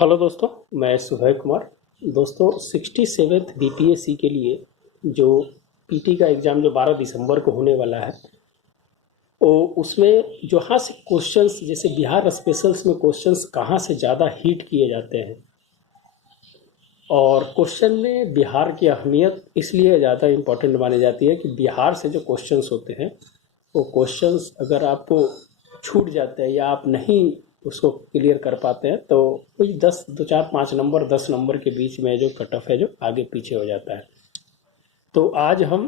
Hello दोस्तों, मैं सुभय कुमार। दोस्तों 67th बीपीएससी के लिए जो पीटी का एग्ज़ाम जो 12 दिसंबर को होने वाला है, वो उसमें जहाँ से क्वेश्चंस जैसे बिहार स्पेशल्स में क्वेश्चंस कहाँ से ज़्यादा हिट किए जाते हैं और क्वेश्चन में बिहार की अहमियत इसलिए ज़्यादा इम्पोर्टेंट मानी जाती है कि बिहार से जो क्वेश्चंस होते हैं वो क्वेश्चंस अगर आपको छूट जाते हैं या आप नहीं उसको क्लियर कर पाते हैं तो कोई 10 2 4 5 नंबर 10 नंबर के बीच में जो कट ऑफ है जो आगे पीछे हो जाता है। तो आज हम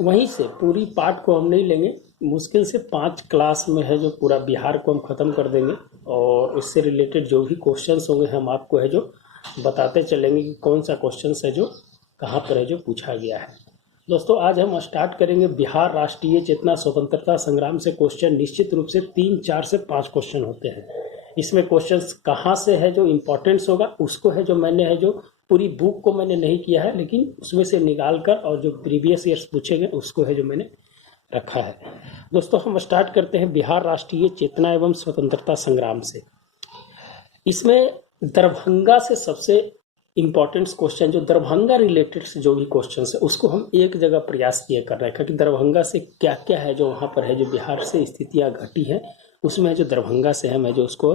वहीं से पूरी पार्ट को हम नहीं लेंगे, मुश्किल से 5 क्लास में है जो पूरा बिहार को हम ख़त्म कर देंगे और इससे रिलेटेड जो भी क्वेश्चंस होंगे हम आपको है जो बताते चलेंगे कि कौन सा क्वेश्चन है जो कहाँ पर है जो पूछा गया है। दोस्तों आज हम स्टार्ट करेंगे बिहार राष्ट्रीय चेतना स्वतंत्रता संग्राम से। क्वेश्चन निश्चित रूप से 3 4 से 5 क्वेश्चन होते हैं। इसमें क्वेश्चंस कहाँ से है जो इम्पोर्टेंस होगा उसको है जो मैंने है जो पूरी बुक को मैंने नहीं किया है, लेकिन उसमें से निकाल कर और जो प्रीवियस ईयर्स पूछे गए उसको है जो मैंने रखा है। दोस्तों हम स्टार्ट करते हैं बिहार राष्ट्रीय चेतना एवं स्वतंत्रता संग्राम से। इसमें दरभंगा से सबसे इम्पोर्टेंट क्वेश्चन जो दरभंगा रिलेटेड से जो भी क्वेश्चन है उसको हम एक जगह प्रयास किए कर रहे हैं कि दरभंगा से क्या क्या है जो वहाँ पर है जो बिहार से स्थितियाँ घटी हैं उसमें जो दरभंगा से हम है जो उसको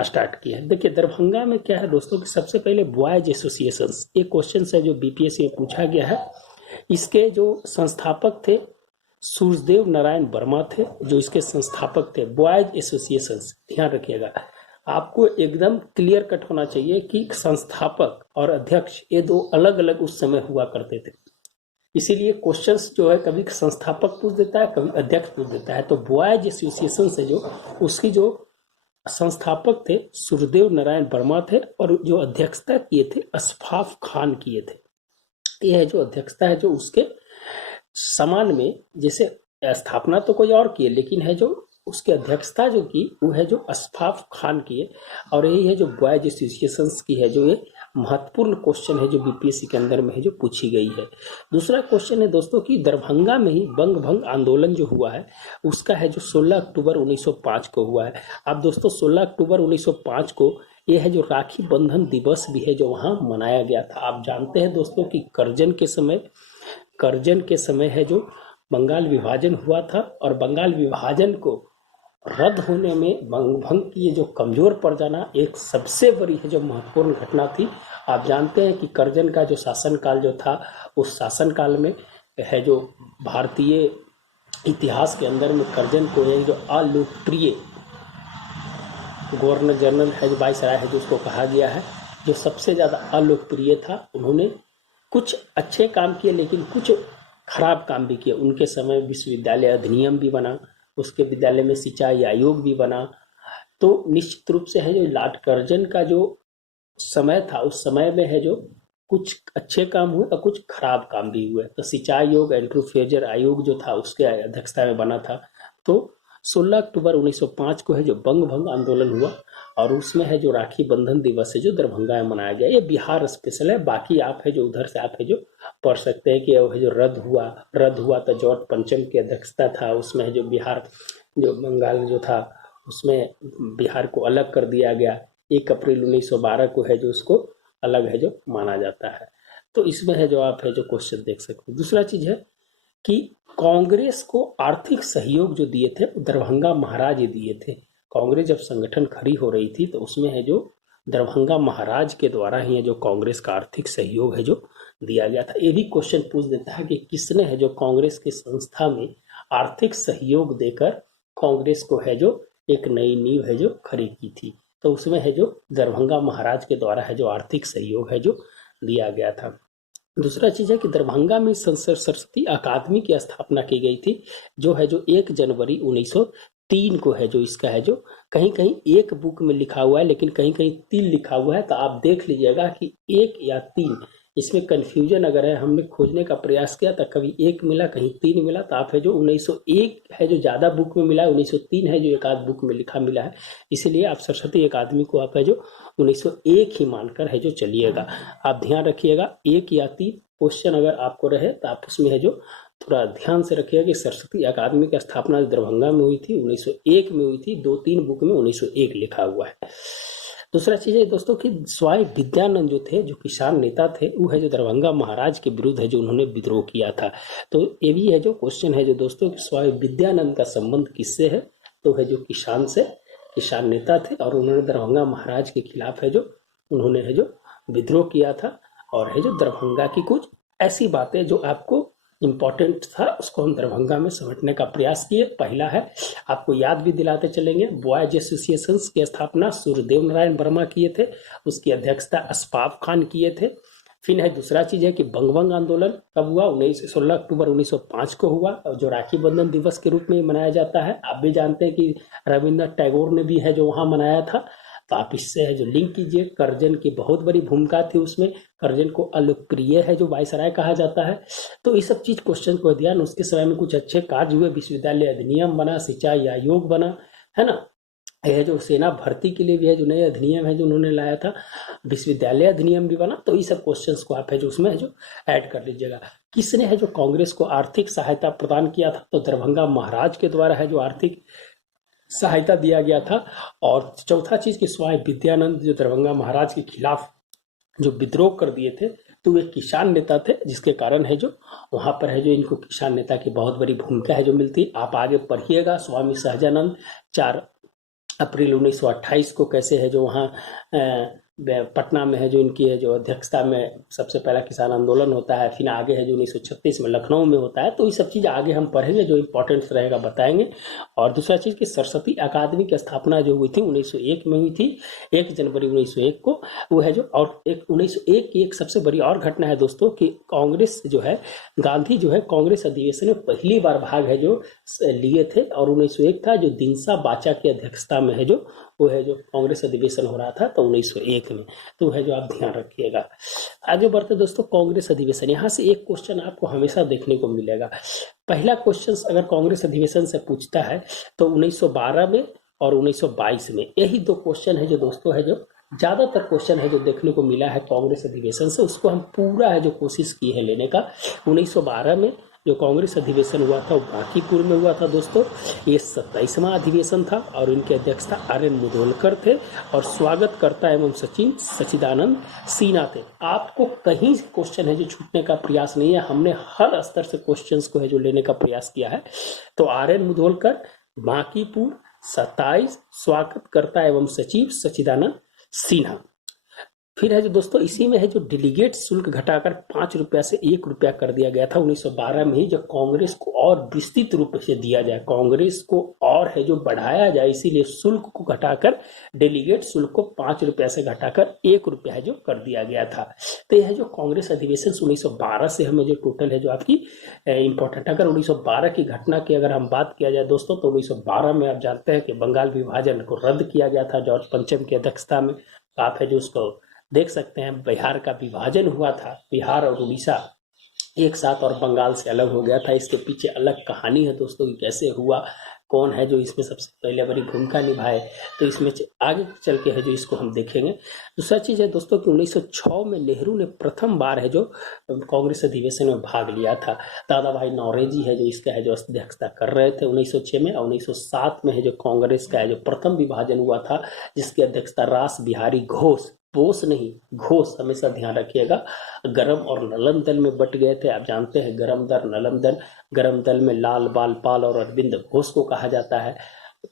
स्टार्ट किया है। देखिए दरभंगा में क्या है दोस्तों कि सबसे पहले बॉयज एसोसिएशंस एक क्वेश्चन है जो बीपीएससी में पूछा गया है। इसके जो संस्थापक थे सूर्यदेव नारायण वर्मा थे, जो इसके संस्थापक थे बॉयज एसोसिएशंस। ध्यान रखिएगा, आपको एकदम क्लियर कट होना चाहिए कि संस्थापक और अध्यक्ष ये दो अलग अलग उस समय हुआ करते थे, इसीलिए क्वेश्चंस जो है कभी संस्थापक पूछ देता है कभी अध्यक्ष पूछ देता है। तो बॉयज एसोसिएशन से जो उसकी जो संस्थापक थे सूर्यदेव नारायण वर्मा थे और जो अध्यक्षता किए थे अशफाक खान किए थे। यह है जो अध्यक्षता है जो उसके समान में, जैसे स्थापना तो कोई और किए लेकिन है जो उसकी अध्यक्षता जो की वो है जो अशफाक खान किए। और यही है जो बॉयज एसोसिएशन की है जो ये महत्वपूर्ण क्वेश्चन है जो बीपीएससी के अंदर में है जो पूछी गई है। दूसरा क्वेश्चन है दोस्तों कि दरभंगा में ही बंग भंग आंदोलन जो हुआ है उसका है जो 16 अक्टूबर 1905 को हुआ है। अब दोस्तों 16 अक्टूबर 1905 को ये है जो राखी बंधन दिवस भी है जो वहाँ मनाया गया था। आप जानते हैं दोस्तों कि करजन के समय है जो बंगाल विभाजन हुआ था और बंगाल विभाजन को रद्द होने में बंग भंग की जो कमजोर पड़ जाना एक सबसे बड़ी है जो महत्वपूर्ण घटना थी। आप जानते हैं कि करजन का जो शासनकाल जो था उस शासनकाल में है जो भारतीय इतिहास के अंदर में करजन को एक जो अलोकप्रिय गवर्नर जनरल है जो वाइसराय है जो उसको कहा गया है, जो सबसे ज़्यादा अलोकप्रिय था। उन्होंने कुछ अच्छे काम किए लेकिन कुछ खराब काम भी किए। उनके समय विश्वविद्यालय अधिनियम भी बना, उसके विद्यालय में सिंचाई आयोग भी बना। तो निश्चित रूप से है जो लॉर्ड कर्जन का जो समय था उस समय में है जो कुछ अच्छे काम हुए और कुछ खराब काम भी हुए। तो सिंचाई आयोग एंड्रू फ्रेजर आयोग जो था उसके अध्यक्षता में बना था। तो 16 अक्टूबर 1905 को है जो बंग भंग आंदोलन हुआ और उसमें है जो राखी बंधन दिवस है जो दरभंगा में मनाया गया। ये बिहार स्पेशल है, बाकी आप है जो उधर से आप है जो पढ़ सकते हैं कि वो है जो रद्द हुआ तो जॉर्ज पंचम की अध्यक्षता था। उसमें है जो बिहार जो बंगाल जो था उसमें बिहार को अलग कर दिया गया। 1 अप्रैल 1912 को है जो उसको अलग है जो माना जाता है। तो इसमें है जो आप है जो क्वेश्चन देख सकते हैं। दूसरा चीज है कि कांग्रेस को आर्थिक सहयोग जो दिए थे दरभंगा महाराज दिए थे। कांग्रेस जब संगठन खड़ी हो रही थी तो उसमें है जो दरभंगा महाराज के द्वारा ही है जो कांग्रेस का आर्थिक सहयोग है जो दिया गया था। ये भी क्वेश्चन पूछ देता है कि किसने है जो कांग्रेस की संस्था में आर्थिक सहयोग देकर कांग्रेस को है जो एक नई नींव है जो खड़ी की थी। तो उसमें है जो दरभंगा महाराज के द्वारा है जो आर्थिक सहयोग है जो दिया गया था। दूसरा चीज है कि दरभंगा में सरस्वती अकादमी की स्थापना की गई थी, जो है जो 1 जनवरी 1903 को है जो इसका है जो कहीं कहीं एक बुक में लिखा हुआ है लेकिन कहीं कहीं 3 लिखा हुआ है। तो आप देख लीजिएगा कि 1 या 3, इसमें कन्फ्यूजन अगर है। हमने खोजने का प्रयास किया तो कभी 1 मिला कहीं 3 मिला। तो आप है जो 1901 है जो ज़्यादा बुक में मिला है, 1903 है जो एक आध बुक में लिखा मिला है। इसीलिए आप सरस्वती अकादमी को आप है जो 1901 ही मानकर है जो चलिएगा। आप ध्यान रखिएगा 1 या 3 क्वेश्चन अगर आपको रहे तो आप उसमें है जो थोड़ा ध्यान से रखिएगा कि सरस्वती अकादमी की स्थापना दरभंगा में हुई थी, 1901 में हुई थी। 2-3 बुक में 1901 लिखा हुआ है। दूसरा चीज है दोस्तों कि स्वामी विद्यानंद जो थे, जो किसान नेता थे, वो है जो दरभंगा महाराज के विरुद्ध है जो उन्होंने विद्रोह किया था। तो ये भी है जो क्वेश्चन है जो दोस्तों कि स्वामी विद्यानंद का संबंध किससे है, तो है जो किसान से, किसान नेता थे और उन्होंने दरभंगा महाराज के खिलाफ है जो उन्होंने है जो विद्रोह किया था। और है जो दरभंगा की कुछ ऐसी बातें जो आपको इम्पोर्टेंट था, उसको हम दरभंगा में समेटने का प्रयास किए। पहला है, आपको याद भी दिलाते चलेंगे, बॉयज एसोसिएशन की स्थापना सूर्यदेव नारायण वर्मा किए थे, उसकी अध्यक्षता अशफाक खान किए थे। फिर है दूसरा चीज है कि बंगभंग आंदोलन कब हुआ, 16 अक्टूबर 1905 को हुआ, और जो राखी बंधन दिवस के रूप में मनाया जाता है। आप भी जानते हैं कि रविन्द्रनाथ टैगोर ने भी है जो वहां मनाया था। तो आप इससे है जो लिंक कीजिए, कर्जन की बहुत बड़ी भूमिका थी उसमें, कर्जन को अलोकप्रिय है जो वायसराय कहा जाता है। तो ये सब चीज क्वेश्चन को ध्यान, उसके समय में कुछ अच्छे कार्य हुए, विश्वविद्यालय अधिनियम बना, सिंचाई आयोग बना, है ना। यह जो सेना भर्ती के लिए भी है जो नए अधिनियम है जो उन्होंने लाया था, विश्वविद्यालय अधिनियम भी बना। तो ये सब क्वेश्चंस को आप है जो उसमें है जो ऐड कर लीजिएगा। किसने है जो कांग्रेस को आर्थिक सहायता प्रदान किया था, तो दरभंगा महाराज के द्वारा है जो आर्थिक सहायता दिया गया था। और चौथा चीज कि स्वामी विद्यानंद जो दरभंगा महाराज के खिलाफ जो विद्रोह कर दिए थे, तो वे किसान नेता थे, जिसके कारण है जो वहां पर है जो इनको किसान नेता की बहुत बड़ी भूमिका है जो मिलती। आप आगे पढ़िएगा, स्वामी सहजानंद 4 अप्रैल 1928 को कैसे है जो वहाँ पटना में है जो इनकी है जो अध्यक्षता में सबसे पहला किसान आंदोलन होता है। फिर आगे है जो 1936 में लखनऊ में होता है। तो ये सब चीज़ आगे हम पढ़ेंगे, जो इम्पोर्टेंस रहेगा बताएंगे। और दूसरा चीज़ कि सरस्वती अकादमी की स्थापना जो हुई थी 1901 में हुई थी, 1 जनवरी 1901 को, वो है जो। और 1901 की एक सबसे बड़ी और घटना है दोस्तों कि कांग्रेस जो है, गांधी जो है कांग्रेस अधिवेशन में पहली बार भाग है जो लिए थे। और 1901 था जो दिनसा बाचा की अध्यक्षता में है जो वो है जो कांग्रेस अधिवेशन हो रहा था, तो 1901 में। तो है जो आप ध्यान रखिएगा। आगे बढ़ते दोस्तों, कांग्रेस अधिवेशन, यहाँ से एक क्वेश्चन आपको हमेशा देखने को मिलेगा। पहला क्वेश्चन अगर कांग्रेस अधिवेशन से पूछता है तो 1912 में और 1922 में, यही 2 क्वेश्चन है जो दोस्तों है जो ज्यादातर क्वेश्चन है जो देखने को मिला है कांग्रेस अधिवेशन से। उसको हम पूरा है जो कोशिश की है लेने का। 1912 में जो कांग्रेस अधिवेशन हुआ था वो बांकीपुर में हुआ था दोस्तों। ये 27वां अधिवेशन था और इनके अध्यक्षता आर.एन. मुधोलकर थे और स्वागतकर्ता एवं सचिव सच्चिदानंद सिन्हा थे। आपको कहीं से क्वेश्चन है जो छूटने का प्रयास नहीं है, हमने हर स्तर से क्वेश्चंस को है जो लेने का प्रयास किया है। तो आर.एन. मुधोलकर, बांकीपुर, 27, स्वागतकर्ता एवं सचिव सच्चिदानंद सिन्हा। फिर है जो दोस्तों इसी में है जो डेलीगेट शुल्क घटाकर 5 रुपया से 1 रुपया कर दिया गया था 1912 में ही, जब कांग्रेस को और विस्तृत रूप से दिया जाए, कांग्रेस को और है जो बढ़ाया जाए, इसीलिए शुल्क को घटाकर डेलीगेट शुल्क को 5 रुपया से घटाकर 1 रुपया है जो कर दिया गया था। तो यह है जो कांग्रेस अधिवेशन 1912 से हमें जो टोटल है जो आपकी इंपॉर्टेंट। अगर 1912 की घटना की अगर हम बात किया जाए दोस्तों, तो 1912 में आप जानते हैं कि बंगाल विभाजन को रद्द किया गया था जॉर्ज पंचम की अध्यक्षता में। आप है जो उसको देख सकते हैं, बिहार का विभाजन हुआ था, बिहार और उड़ीसा एक साथ और बंगाल से अलग हो गया था। इसके पीछे अलग कहानी है दोस्तों कि कैसे हुआ, कौन है जो इसमें सबसे पहले बड़ी भूमिका निभाए। तो इसमें आगे चल के है जो इसको हम देखेंगे। दूसरा चीज़ है दोस्तों कि 1906 में नेहरू ने प्रथम बार है जो कांग्रेस अधिवेशन में भाग लिया था। दादा भाई नौरोजी है जो इसका है जो अध्यक्षता कर रहे थे 1906 में। और 1907 में है जो कांग्रेस का है जो प्रथम विभाजन हुआ था, जिसकी अध्यक्षता रास बिहारी घोष, बोस नहीं घोष, हमेशा ध्यान रखिएगा, गरम और नलम दल में बट गए थे। आप जानते हैं गरम दल नलम दल, गरम दल में लाल बाल पाल और अरविंद घोष को कहा जाता है।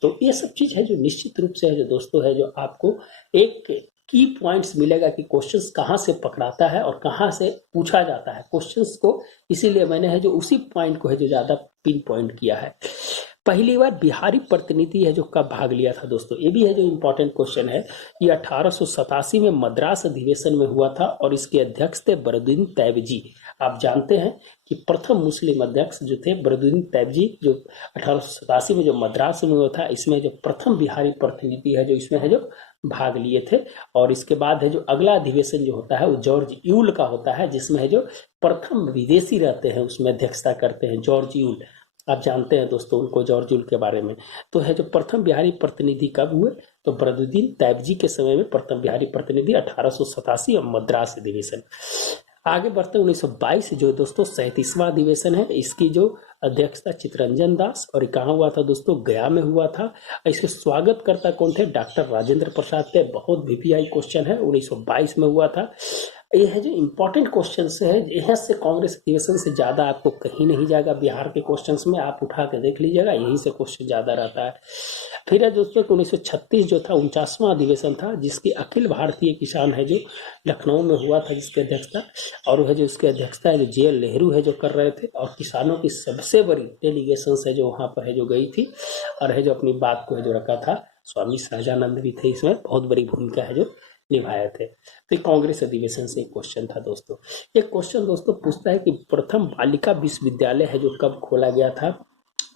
तो ये सब चीज है जो निश्चित रूप से है जो दोस्तों है जो आपको एक की पॉइंट्स मिलेगा कि क्वेश्चंस कहाँ से पकड़ाता है और कहाँ से पूछा जाता है क्वेश्चंस को। इसीलिए मैंने है जो उसी पॉइंट को है जो ज्यादा पिन पॉइंट किया है। पहली बार बिहारी प्रतिनिधि है जो कब भाग लिया था दोस्तों, ये भी है जो इम्पोर्टेंट क्वेश्चन है। ये 1887 में मद्रास अधिवेशन में हुआ था और इसके अध्यक्ष थे बरदुद्दीन तैयबजी। आप जानते हैं कि प्रथम मुस्लिम अध्यक्ष जो थे बरदुद्दीन तैयबजी, जो 1887 में जो मद्रास में हुआ था, इसमें जो प्रथम बिहारी प्रतिनिधि है जो इसमें है जो भाग लिए थे। और इसके बाद है जो अगला अधिवेशन जो होता है वो जॉर्ज यूल का होता है, जिसमें है जो प्रथम विदेशी रहते हैं, उसमें अध्यक्षता करते हैं जॉर्ज यूल। आप जानते हैं दोस्तों उनको, जॉर्ज यूल के बारे में। तो है जो प्रथम बिहारी प्रतिनिधि कब हुए, तो बरदुद्दीन तैयबजी के समय में प्रथम बिहारी प्रतिनिधि 1887 और मद्रास अधिवेशन। आगे बढ़ते 1922 जो दोस्तों 37वां अधिवेशन है, इसकी जो अध्यक्षता चितरंजन दास, और कहाँ हुआ था दोस्तों, गया में हुआ था। इसमें स्वागतकर्ता कौन थे, डॉक्टर राजेंद्र प्रसाद थे। बहुत वीपीआई क्वेश्चन है, 1922 में हुआ था। ये है जो इम्पोर्टेंट क्वेश्चन है, यहाँ से कांग्रेस अधिवेशन से ज़्यादा आपको कहीं नहीं जाएगा। बिहार के क्वेश्चंस में आप उठा के देख लीजिएगा, यहीं से क्वेश्चन ज़्यादा रहता है। फिर है दोस्तों 1936 जो था 49वां अधिवेशन था, जिसकी अखिल भारतीय किसान है जो लखनऊ में हुआ था, जिसकी अध्यक्षता, और है जो इसकी अध्यक्षता है जो जे.एल. नेहरू है जो कर रहे थे। और किसानों की सबसे बड़ी डेलीगेशन है जो वहाँ पर है जो गई थी, और है जो अपनी बात को है जो रखा था। स्वामी सहजानंद भी थे, इसमें बहुत बड़ी भूमिका है जो निभाए थे। तो कांग्रेस अधिवेशन से एक क्वेश्चन था दोस्तों। एक क्वेश्चन दोस्तों पूछता है कि प्रथम बालिका विश्वविद्यालय है जो कब खोला गया था,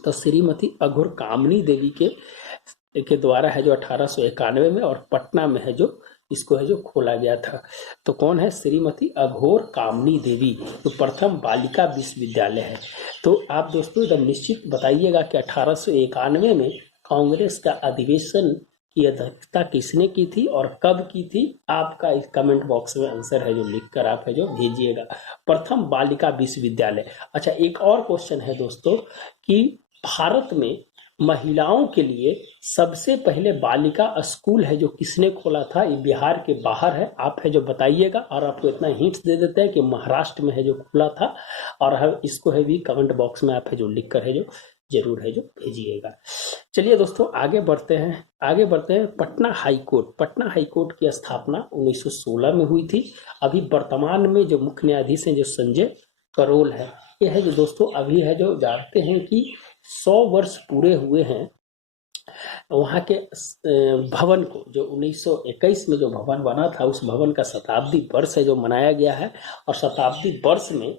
तो श्रीमती अघोर कामनी देवी के द्वारा है जो 1891 में, और पटना में है जो इसको है जो खोला गया था। तो कौन है, श्रीमती अघोर कामनी देवी, तो प्रथम बालिका विश्वविद्यालय है। तो आप दोस्तों एकदम निश्चित बताइएगा कि 1891 में कांग्रेस का अधिवेशन की अध्यक्षता किसने की थी और कब की थी। आपका इस कमेंट बॉक्स में आंसर है जो लिखकर आप है जो भेजिएगा, प्रथम बालिका विश्वविद्यालय। अच्छा, एक और क्वेश्चन है दोस्तों कि भारत में महिलाओं के लिए सबसे पहले बालिका स्कूल है जो किसने खोला था। ये बिहार के बाहर है, आप है जो बताइएगा। और आपको इतना हिंट्स दे देते हैं कि महाराष्ट्र में है जो खुला था, और हम इसको है भी कमेंट बॉक्स में आप है जो लिखकर है जो जरूर है जो भेजिएगा। चलिए दोस्तों आगे बढ़ते हैं। पटना हाई कोर्ट की स्थापना 1916 में हुई थी। अभी वर्तमान में जो मुख्य न्यायाधीश हैं जो संजय करोल है, ये है जो दोस्तों अभी है जो जानते हैं कि 100 वर्ष पूरे हुए हैं वहाँ के भवन को, जो 1921 में जो भवन बना था, उस भवन का शताब्दी वर्ष है जो मनाया गया है। और शताब्दी वर्ष में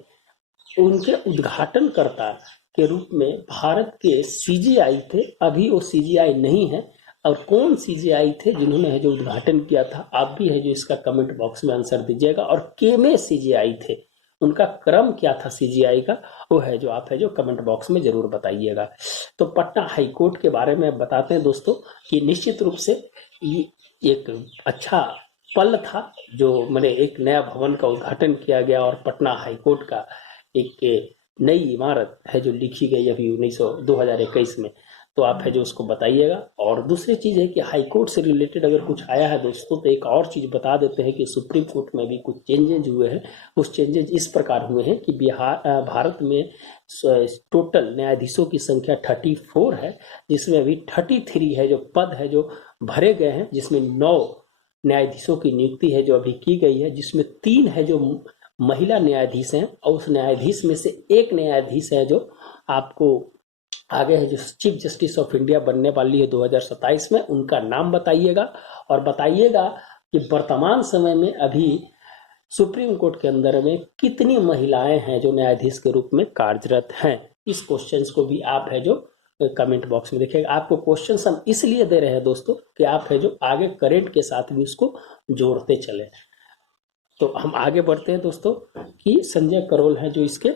उनके उद्घाटनकर्ता के रूप में भारत के सीजीआई थे। अभी वो सीजीआई नहीं है, और कौन सीजीआई थे जिन्होंने है जो उद्घाटन किया था, आप भी है जो इसका कमेंट बॉक्स में आंसर दीजिएगा। और केमे सीजीआई थे, उनका क्रम क्या था सीजीआई का, वो है जो आप है जो कमेंट बॉक्स में जरूर बताइएगा। तो पटना हाई कोर्ट के बारे में बताते हैं दोस्तों कि निश्चित रूप से ये एक अच्छा पल था जो मैंने एक नया भवन का उद्घाटन किया गया, और पटना हाई कोर्ट का एक नई इमारत है जो लिखी गई अभी 2021 में। तो आप है जो उसको बताइएगा। और दूसरी चीज़ है कि हाई कोर्ट से रिलेटेड अगर कुछ आया है दोस्तों, तो एक और चीज़ बता देते हैं कि सुप्रीम कोर्ट में भी कुछ चेंजेज हुए हैं। उस चेंजेज इस प्रकार हुए हैं कि भारत में टोटल न्यायाधीशों की संख्या 34 है, जिसमें अभी 33 है जो पद है जो भरे गए हैं, जिसमें 9 न्यायाधीशों की नियुक्ति है जो अभी की गई है, जिसमें 3 है जो महिला न्यायाधीश हैं, और उस न्यायाधीश में से एक न्यायाधीश है जो आपको आगे है जो चीफ जस्टिस ऑफ इंडिया बनने वाली है 2027 में, उनका नाम बताइएगा। और बताइएगा कि वर्तमान समय में अभी सुप्रीम कोर्ट के अंदर में कितनी महिलाएं हैं जो न्यायाधीश के रूप में कार्यरत हैं। इस क्वेश्चन को भी आप है जो कमेंट बॉक्स में देखिएगा। आपको क्वेश्चन हम इसलिए दे रहे हैं दोस्तों कि आप है जो आगे करेंट के साथ भी उसको जोड़ते चले। तो हम आगे बढ़ते हैं दोस्तों कि संजय करोल है जो इसके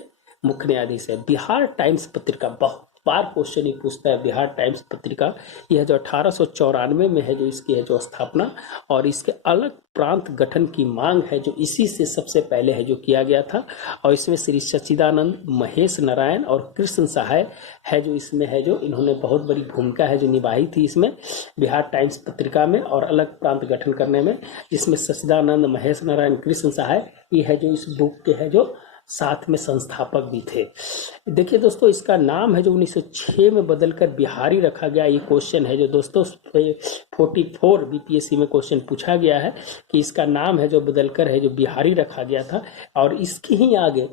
मुख्य न्यायाधीश है। बिहार टाइम्स पत्रिका बहुत बार क्वेश्चन ही पूछता है। बिहार टाइम्स पत्रिका यह जो 1894 में है जो इसकी है जो स्थापना, और इसके अलग प्रांत गठन की मांग है जो इसी से सबसे पहले है जो किया गया था। और इसमें श्री सच्चिदानंद, महेश नारायण और कृष्ण सहाय है जो इसमें है जो इन्होंने बहुत बड़ी भूमिका है जो निभाई थी इसमें बिहार टाइम्स पत्रिका में और अलग प्रांत गठन करने में, जिसमें सच्चिदानंद, महेश नारायण, कृष्ण सहाय ये है जो इस बुक के है जो साथ में संस्थापक भी थे। देखिए दोस्तों इसका नाम है जो 1906 में बदलकर बिहारी रखा गया। ये क्वेश्चन है जो दोस्तों 44 बीपीएससी में क्वेश्चन पूछा गया है कि इसका नाम है जो बदलकर है जो बिहारी रखा गया था। और इसके ही आगे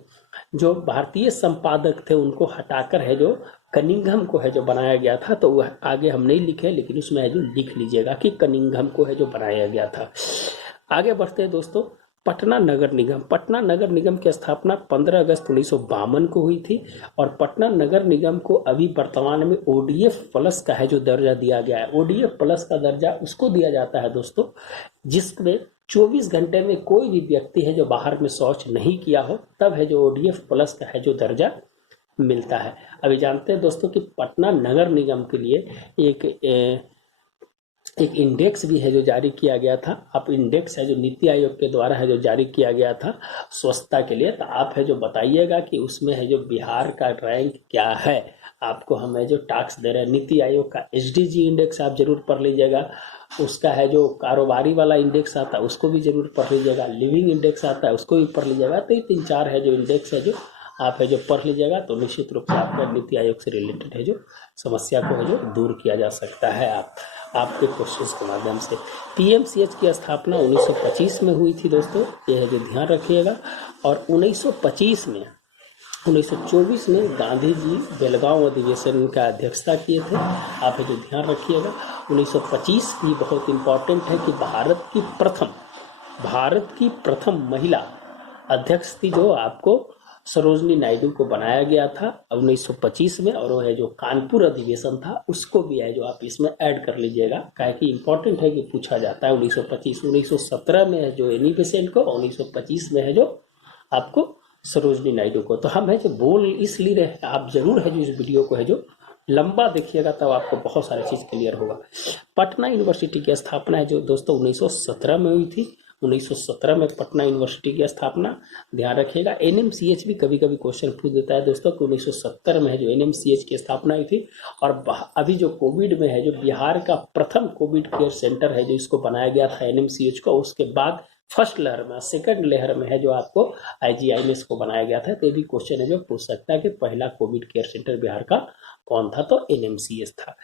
जो भारतीय संपादक थे उनको हटाकर है जो कनिंघम को है जो बनाया गया था। तो वह आगे हम नहीं लिखे, लेकिन उसमें है जो लिख लीजिएगा कि कनिंघम को है जो बनाया गया था। आगे बढ़ते हैं दोस्तों। पटना नगर निगम। पटना नगर निगम की स्थापना 15 अगस्त 1952 को हुई थी। और पटना नगर निगम को अभी वर्तमान में ODF प्लस का है जो दर्जा दिया गया है। ODF प्लस का दर्जा उसको दिया जाता है दोस्तों जिसमें 24 घंटे में कोई भी व्यक्ति है जो बाहर में शौच नहीं किया हो, तब है जो ODF प्लस का है जो दर्जा मिलता है। अभी जानते हैं दोस्तों कि पटना नगर निगम के लिए एक एक इंडेक्स भी है जो जारी किया गया था। आप इंडेक्स है जो नीति आयोग के द्वारा है जो जारी किया गया था स्वच्छता के लिए, तो आप है जो बताइएगा कि उसमें है जो बिहार का रैंक क्या है। आपको हम है जो टास्क दे रहे हैं, नीति आयोग का एसडीजी इंडेक्स आप जरूर पढ़ लीजिएगा, उसका है जो कारोबारी वाला इंडेक्स आता है उसको भी जरूर पढ़ लीजिएगा, लिविंग इंडेक्स आता है उसको भी पढ़ लीजिएगा। तो ये 3-4 है जो इंडेक्स है जो आप है जो पढ़ लीजिएगा, तो निश्चित रूप से आपका नीति आयोग से रिलेटेड है जो समस्या को है जो दूर किया जा सकता है आपके क्वेश्चंस के माध्यम से। पीएमसीएच की स्थापना 1925 में हुई थी दोस्तों, ये है जो ध्यान रखिएगा। और 1925 में 1924 में गांधी जी बेलगांव अधिवेशन का अध्यक्षता किए थे, आप जो ध्यान रखिएगा। 1925 भी बहुत इम्पॉर्टेंट है कि भारत की प्रथम महिला अध्यक्ष थी जो आपको सरोजनी नायडू को बनाया गया था 1925 में, और वो है जो कानपुर अधिवेशन था उसको भी है जो आप इसमें ऐड कर लीजिएगा, काहे कि इम्पोर्टेंट है कि पूछा जाता है। 1925 1917 में है जो एनी बेसेंट को, 1925 में है जो आपको सरोजनी नायडू को। तो हम है जो बोल इसलिए रहे, आप जरूर है जो इस वीडियो को है जो लंबा देखिएगा तब आपको बहुत सारी चीज़ क्लियर होगा। पटना यूनिवर्सिटी की स्थापना है जो दोस्तों 1917 में हुई थी। 1917 में पटना यूनिवर्सिटी की स्थापना, ध्यान रखिएगा। एनएमसीएच भी कभी कभी क्वेश्चन पूछ देता है दोस्तों कि 1970 में है जो एनएमसीएच की स्थापना हुई थी। और अभी जो कोविड में है जो बिहार का प्रथम कोविड केयर सेंटर है जो इसको बनाया गया था एनएमसीएच को, उसके बाद फर्स्ट लहर में सेकंड लहर में है जो आपको आईजीआई में इसको बनाया गया था। तो ये भी क्वेश्चन है जो पूछ सकता है कि पहला कोविड केयर सेंटर बिहार का कौन था, तो एनएमसीएच था।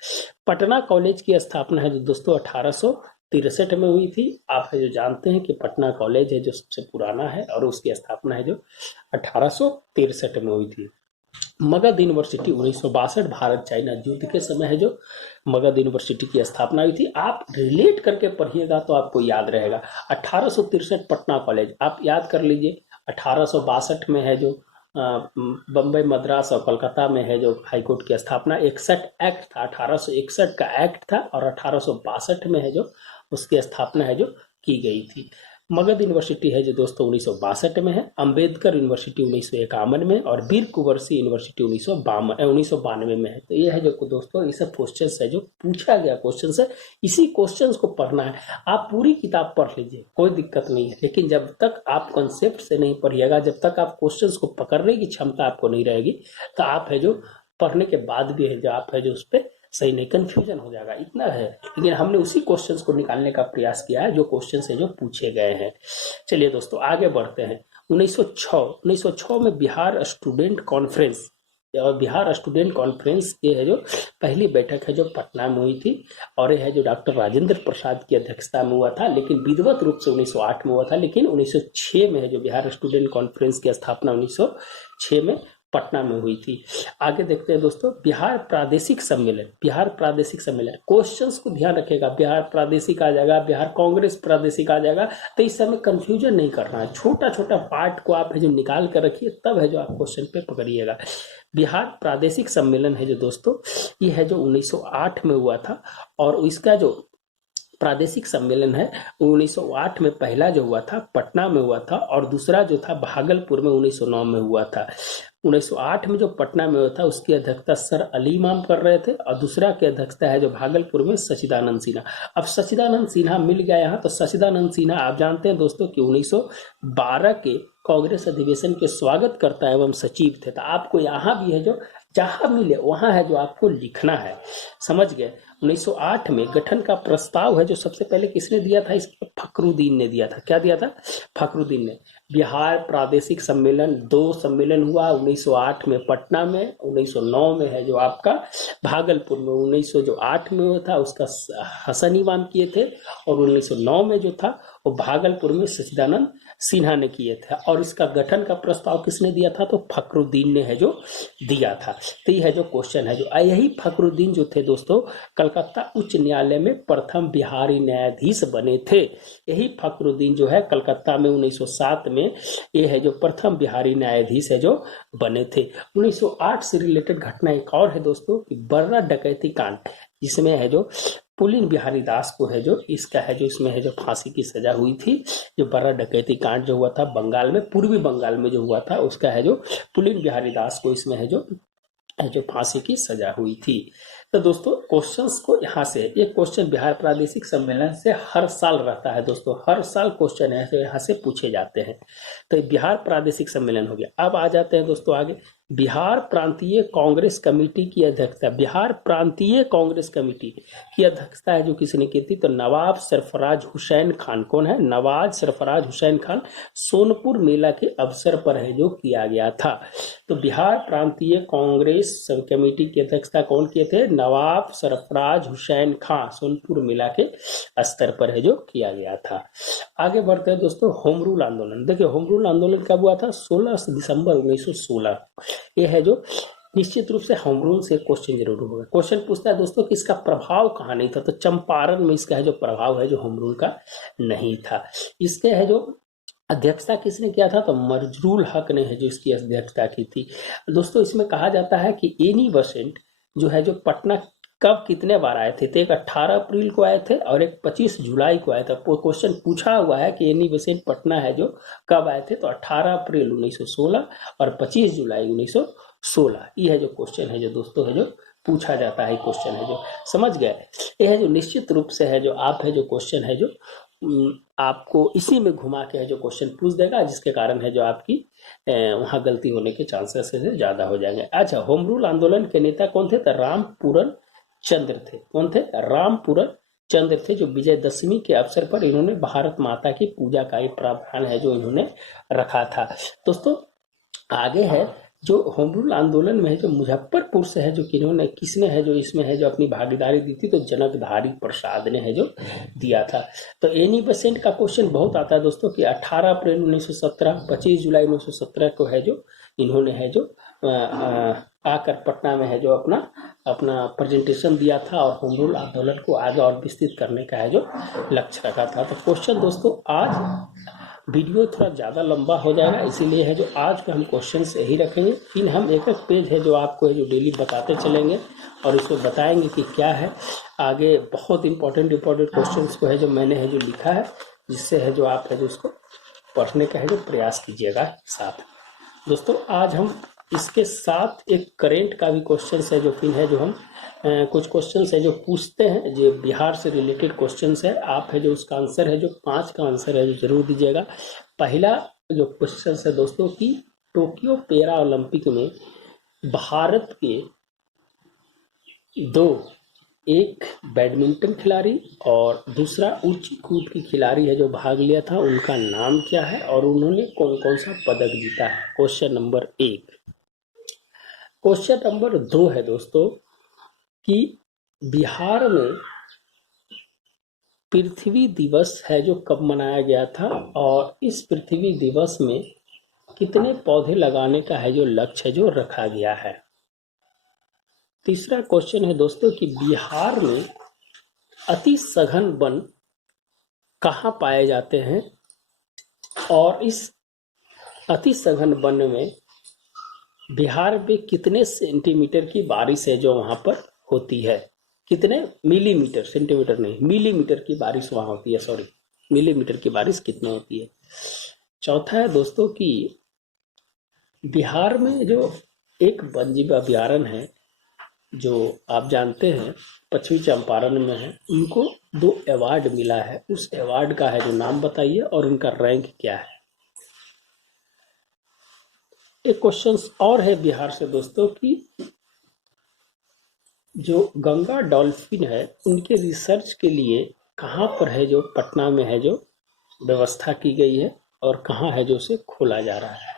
पटना कॉलेज की स्थापना है जो दोस्तों 1863 में हुई थी। आप है जो जानते हैं कि पटना कॉलेज है जो सबसे पुराना है और उसकी स्थापना है जो 1863 में हुई थी। मगध यूनिवर्सिटी 1962, भारत चाइना युद्ध के समय है जो मगध यूनिवर्सिटी की स्थापना हुई थी। आप रिलेट करके पढ़िएगा तो आपको याद रहेगा। 1863 पटना कॉलेज आप याद कर लीजिए। 1862 में है जो बम्बई, मद्रास और कलकत्ता में है जो हाईकोर्ट की स्थापना। 61 एक्ट था, 1861 का एक्ट था, और 1862 में है जो उसकी स्थापना है जो की गई थी। मगध यूनिवर्सिटी है जो दोस्तों 1962 में है। अंबेडकर यूनिवर्सिटी 1951 में, और वीर कुंवर यूनिवर्सिटी 1992 में है। तो ये है जो दोस्तों ये सब क्वेश्चन है जो पूछा गया क्वेश्चन है, इसी क्वेश्चन को पढ़ना है। आप पूरी किताब पढ़ लीजिए, कोई दिक्कत नहीं है, लेकिन जब तक आप कंसेप्ट से नहीं पढ़िएगा, जब तक आप क्वेश्चन को पकड़ने की क्षमता आपको नहीं रहेगी, तो आप है जो पढ़ने के बाद भी है जो आप है जो उस पर सही नहीं, कंफ्यूजन हो जाएगा, इतना है। लेकिन हमने उसी क्वेश्चंस को निकालने का प्रयास किया है जो क्वेश्चंस है जो पूछे गए हैं। चलिए दोस्तों आगे बढ़ते हैं। 1906 में बिहार स्टूडेंट कॉन्फ्रेंस, और बिहार स्टूडेंट कॉन्फ्रेंस ये है जो पहली बैठक है जो पटना में हुई थी, और यह है जो डॉक्टर राजेंद्र प्रसाद की अध्यक्षता में हुआ था, लेकिन विधिवत रूप से 1908 में हुआ था। लेकिन 1906 में है जो बिहार स्टूडेंट कॉन्फ्रेंस की स्थापना 1906 में पटना में हुई थी। आगे देखते हैं दोस्तों, बिहार प्रादेशिक सम्मेलन। बिहार प्रादेशिक सम्मेलन क्वेश्चंस को ध्यान रखेगा, बिहार प्रादेशिक आ जाएगा, बिहार कांग्रेस प्रादेशिक आ जाएगा, तो इस समय कंफ्यूजन नहीं करना है। छोटा छोटा पार्ट को आप है जो निकाल कर रखिए, तब है जो आप क्वेश्चन पे पकड़िएगा। बिहार प्रादेशिक सम्मेलन है जो दोस्तों ये है जो 1908 में हुआ था, और इसका जो प्रादेशिक सम्मेलन है 1908 में पहला जो हुआ था पटना में हुआ था, और दूसरा जो था भागलपुर में 1909 में हुआ था। 1908 में जो पटना में हुआ था उसकी अध्यक्षता सर अली इमाम कर रहे थे, और दूसरा की अध्यक्षता है जो भागलपुर में सच्चिदानंद सिन्हा। अब सच्चिदानंद सिन्हा मिल गया यहाँ, तो सच्चिदानंद सिन्हा आप जानते हैं दोस्तों कि 1912 के कांग्रेस अधिवेशन के स्वागतकर्ता एवं सचिव थे। तो आपको यहाँ भी है जो जहां मिले वहां है जो आपको लिखना है, समझ गए। 1908 में गठन का प्रस्ताव है जो सबसे पहले किसने दिया था, इसमें फखरुद्दीन ने दिया था। क्या दिया था? फखरुद्दीन ने। बिहार प्रादेशिक सम्मेलन 2 सम्मेलन हुआ, 1908 में पटना में, 1909 में है जो आपका भागलपुर में। 1908 में हुआ था उसका हसन इमाम किए थे, और 1909 में जो था वो भागलपुर में सच्चिदानंद सिन्हा ने किए थे। और इसका गठन का प्रस्ताव किसने दिया था, तो फखरुद्दीन ने है जो दिया था। तो ये है जो क्वेश्चन है जो यही फखरुद्दीन जो थे दोस्तों कलकत्ता उच्च न्यायालय में प्रथम बिहारी न्यायाधीश बने थे। यही फखरुद्दीन जो है कलकत्ता में 1907 में ये है जो प्रथम बिहारी न्यायाधीश है जो बने थे। 1908 से रिलेटेड घटना एक और है दोस्तों कि बर्रा डकैती कांड, जिसमें है जो पुलिन बिहारी दास को है जो इसका है जो इसमें है जो फांसी की सजा हुई थी। जो बर्रा डकैती कांड जो हुआ था बंगाल में, पूर्वी बंगाल में जो हुआ था, उसका है जो पुलिन बिहारी दास को इसमें है जो फांसी की सजा हुई थी। तो दोस्तों क्वेश्चंस को यहाँ से, ये क्वेश्चन बिहार प्रादेशिक सम्मेलन से हर साल रहता है दोस्तों, हर साल क्वेश्चन है तो यहाँ से पूछे जाते हैं। तो बिहार प्रादेशिक सम्मेलन हो गया। अब आ जाते हैं दोस्तों आगे, बिहार प्रांतीय कांग्रेस कमेटी की अध्यक्षता, बिहार प्रांतीय कांग्रेस कमेटी की अध्यक्षता है जो किसने की थी, तो नवाब सरफराज हुसैन खान। कौन है, नवाब सरफराज हुसैन खान। सोनपुर मेला के अवसर पर है जो किया गया था। तो बिहार प्रांतीय कांग्रेस कमेटी की अध्यक्षता कौन किए थे, नवाब सरफराज हुसैन खान। सोनपुर मेला के स्तर पर है जो किया गया था। आगे बढ़ते हैं दोस्तों, होम रूल आंदोलन। देखिए होम रूल आंदोलन कब हुआ था, 16 दिसंबर 1916। ये है जो निश्चित रूप से होम रूल से क्वेश्चन जरूर होगा। क्वेश्चन पूछता है दोस्तों कि इसका प्रभाव कहाँ नहीं था, तो चंपारण में इसका है जो प्रभाव है जो होम रूल का नहीं था। इसके है जो अध्यक्षता किसने किया था, तो मजरूल हक ने है जो इसकी अध्यक्षता की थी। दोस्तों इसमें कहा जाता है कि एनी बेसेंट जो है जो पटना कब कितने बार आए थे, तो एक 18 अप्रैल को आए थे और एक 25 जुलाई को आए थे। क्वेश्चन पूछा हुआ है कि एनी बेसेंट पटना है जो कब आए थे, तो 18 अप्रैल 1916 और 25 जुलाई 1916। ये है जो क्वेश्चन है जो दोस्तों है जो पूछा जाता है, क्वेश्चन है जो समझ गए। ये है जो निश्चित रूप से है जो आप है जो क्वेश्चन है जो आपको इसी में घुमा के है जो क्वेश्चन पूछ देगा, जिसके कारण है जो आपकी वहाँ गलती होने के चांसेस है ज्यादा हो जाएंगे। अच्छा, होम रूल आंदोलन के नेता कौन थे, तो रामपूरन चंद्र थे। कौन थे, रामपूरन चंद्र थे, जो विजयदशमी के अवसर पर इन्होंने भारत माता की पूजा का एक प्रावधान है जो इन्होंने रखा था। दोस्तों आगे है जो होम रूल आंदोलन में है जो मुजफ्फरपुर से है जो किसने है जो इसमें है जो अपनी भागीदारी दी थी, तो जनकधारी प्रसाद ने है जो दिया था। तो एनी बेसेंट का क्वेश्चन बहुत आता है दोस्तों कि 18 अप्रैल 1917, 25 जुलाई 1917 को है जो इन्होंने है जो आकर पटना में है जो अपना प्रेजेंटेशन दिया था और होम रूल आंदोलन को आगे और विस्तृत करने का है जो लक्ष्य रखा था। तो क्वेश्चन दोस्तों आज वीडियो थोड़ा ज़्यादा लंबा हो जाएगा, इसीलिए है जो आज के हम क्वेश्चन यही रखेंगे। फिर हम एक एक पेज है जो आपको है जो डेली बताते चलेंगे और इसको बताएंगे कि क्या है आगे। बहुत इंपॉर्टेंट क्वेश्चंस को है जो मैंने है जो लिखा है, जिससे है जो आप है जो उसको पढ़ने का है जो प्रयास कीजिएगा साथ। दोस्तों आज हम इसके साथ एक करेंट का भी क्वेश्चन है जो फिर है जो हम कुछ क्वेश्चंस है जो पूछते हैं जो बिहार से रिलेटेड क्वेश्चंस है। आप है जो उसका आंसर है जो 5 का आंसर है जो जरूर दीजिएगा। पहला जो क्वेश्चन है दोस्तों कि टोक्यो पैरा ओलंपिक में भारत के 2, एक बैडमिंटन खिलाड़ी और दूसरा ऊंची कूद की खिलाड़ी है जो भाग लिया था, उनका नाम क्या है और उन्होंने कौन कौन सा पदक जीता है। Question number 1। क्वेश्चन नंबर 2 है दोस्तों कि बिहार में पृथ्वी दिवस है जो कब मनाया गया था और इस पृथ्वी दिवस में कितने पौधे लगाने का है जो लक्ष्य है जो रखा गया है। तीसरा क्वेश्चन है दोस्तों कि बिहार में अति सघन वन कहाँ पाए जाते हैं और इस अति सघन वन में बिहार में कितने सेंटीमीटर की बारिश है जो वहां पर होती है, कितने मिलीमीटर, सेंटीमीटर नहीं मिलीमीटर की बारिश वहां होती है, सॉरी मिलीमीटर की बारिश कितनी होती है। चौथा है दोस्तों कि बिहार में जो एक वन्यजीव अभ्यारण्य है जो आप जानते हैं पश्चिमी चंपारण में है, उनको 2 अवार्ड मिला है, उस अवार्ड का है जो नाम बताइए और उनका रैंक क्या है। एक क्वेश्चन और है बिहार से दोस्तों कि जो गंगा डॉल्फिन है उनके रिसर्च के लिए कहाँ पर है जो पटना में है जो व्यवस्था की गई है और कहाँ है जो उसे खोला जा रहा है।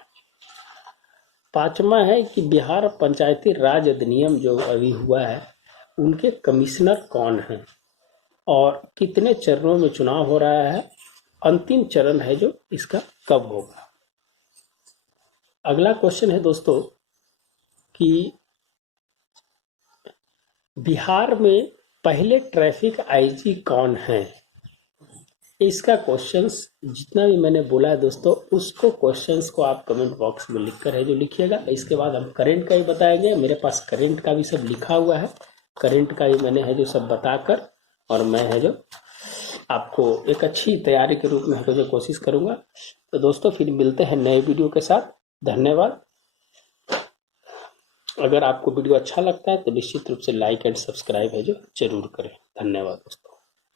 5वां है कि बिहार पंचायती राज अधिनियम जो अभी हुआ है उनके कमिश्नर कौन हैं और कितने चरणों में चुनाव हो रहा है, अंतिम चरण है जो इसका कब होगा। अगला क्वेश्चन है दोस्तों कि बिहार में पहले ट्रैफिक आईजी कौन है। इसका क्वेश्चंस जितना भी मैंने बोला है दोस्तों उसको क्वेश्चंस को आप कमेंट बॉक्स में लिखकर है जो लिखिएगा। इसके बाद हम करंट का ही बताएंगे, मेरे पास करंट का भी सब लिखा हुआ है, करंट का ही मैंने है जो सब बताकर और मैं है जो आपको एक अच्छी तैयारी के रूप में है जो कोशिश करूंगा। तो दोस्तों फिर मिलते हैं नए वीडियो के साथ, धन्यवाद। अगर आपको वीडियो अच्छा लगता है तो निश्चित रूप से लाइक एंड सब्सक्राइब है जो जरूर करें। धन्यवाद दोस्तों।